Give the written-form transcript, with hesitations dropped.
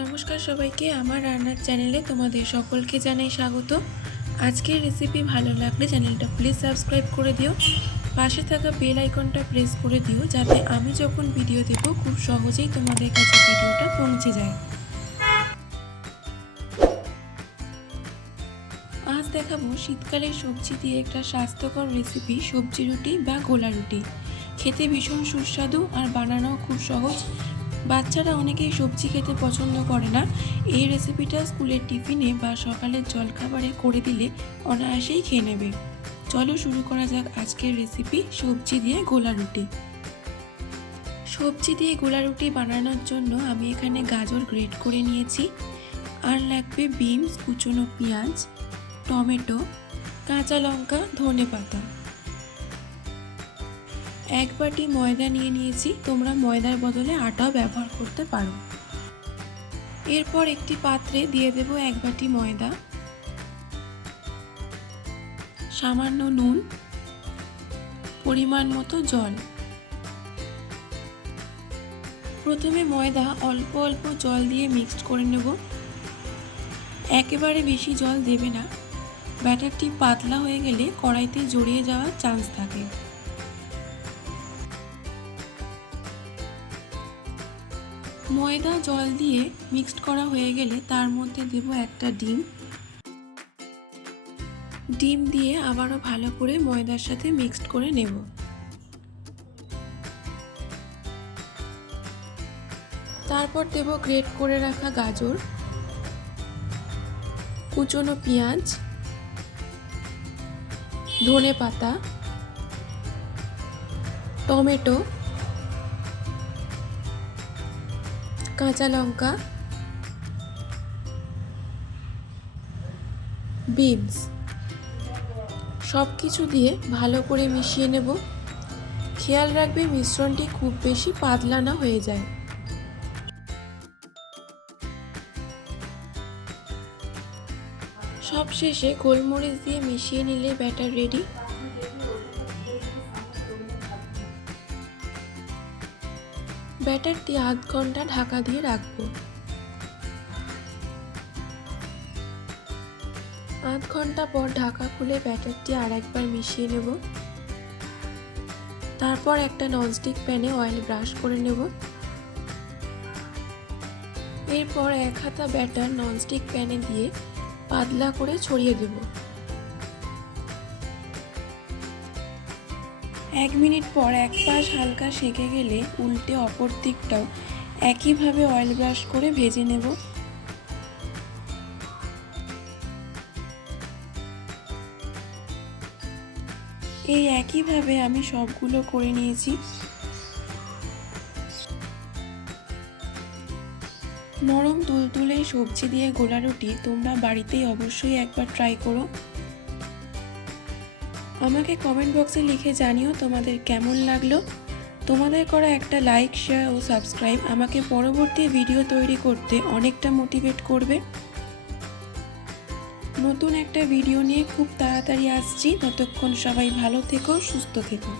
নমস্কার সবাইকে, আমার রান্নার চ্যানেলে তোমাদের সকলকে জানাই স্বাগত। আজকের রেসিপি ভালো লাগলে চ্যানেলটা প্লিজ সাবস্ক্রাইব করে দিও, পাশে থাকা বেল আইকনটা প্রেস করে দিও যাতে আমি যখন ভিডিও দেব খুব সহজেই তোমাদের কাছে ভিডিওটা পৌঁছে যায়। আজ দেখাবো শীতকালের সবজি দিয়ে একটা স্বাস্থ্যকর রেসিপি, সবজি রুটি বা গোলা রুটি। খেতে ভীষণ সুস্বাদু আর বানানো খুব সহজ। বাচ্চারা অনেকেই সবজি খেতে পছন্দ করে না। এই রেসিপিটা স্কুলের টিফিনে বা সকালের জলখাবারে করে দিলে অনায়াসেই খেয়ে নেবে। চলো শুরু করা যাক আজকের রেসিপি, সবজি দিয়ে গোলা রুটি। সবজি দিয়ে গোলা রুটি বানানোর জন্য আমি এখানে গাজর গ্রেট করে নিয়েছি, আর লাগবে বিনস, কুচনো পেঁয়াজ, টমেটো, কাঁচা লঙ্কা, ধনেপাতা। এক বাটি ময়দা নিয়ে নিয়েছি, তোমরা ময়দার বদলে আটাও ব্যবহার করতে পারো। এরপর একটি পাত্রে দিয়ে দেব এক বাটি ময়দা, সামান্য নুন, পরিমাণ মতো জল। প্রথমে ময়দা অল্প অল্প জল দিয়ে মিক্সড করে নেব। একেবারে বেশি জল দেবে না, ব্যাটারটি পাতলা হয়ে গেলে কড়াইতে জড়িয়ে যাওয়ার চান্স থাকে। ময়দা জল দিয়ে মিক্সড করা হয়ে গেলে তার মধ্যে দেব একটা ডিম দিয়ে আবারও ভালো করে ময়দার সাথে মিক্সড করে নেব। তারপর দেব গ্রেট করে রাখা গাজর, কুচনো পেঁয়াজ, ধনেপাতা, টমেটো, কাঁচা লঙ্কা, বিনস, সব কিছু দিয়ে ভালো করে মিশিয়ে নেব। খেয়াল রাখবে মিশ্রণটি খুব বেশি পাতলা না হয়ে যায়। সব শেষে গোলমরিচ দিয়ে মিশিয়ে নিলে ব্যাটার রেডি। ব্যাটারটি আধ ঘন্টা ঢাকা দিয়ে রাখবো। আধ ঘন্টা পর ঢাকা খুলে ব্যাটারটি আর একবার মিশিয়ে নেব। তারপর একটা ননস্টিক প্যানে অয়েল ব্রাশ করে নেব। এরপর এক হাতা ব্যাটার ননস্টিক প্যানে দিয়ে পাতলা করে ছড়িয়ে দেব। 1 মিনিট পর এক পাশ হালকা সেঁকে গেলে উল্টে অপর দিকটাও একইভাবে অয়েল ব্রাশ করে ভেজে নেব। এই একইভাবে আমি সবগুলো করে নিয়েছি। নরম তুলতুলে সবজি দিয়ে গোলা রুটি তোমরা বাড়িতেই অবশ্যই একবার ট্রাই করো। আমাকে কমেন্ট বক্সে লিখে জানিও তোমাদের কেমন লাগলো। তোমাদের করা একটা লাইক, শেয়ার ও সাবস্ক্রাইব আমাকে পরবর্তী ভিডিও তৈরি করতে অনেকটা মোটিভেট করবে। নতুন একটা ভিডিও নিয়ে খুব তাড়াতাড়ি আসছি, ততক্ষণ সবাই ভালো থেকো, সুস্থ থেকো।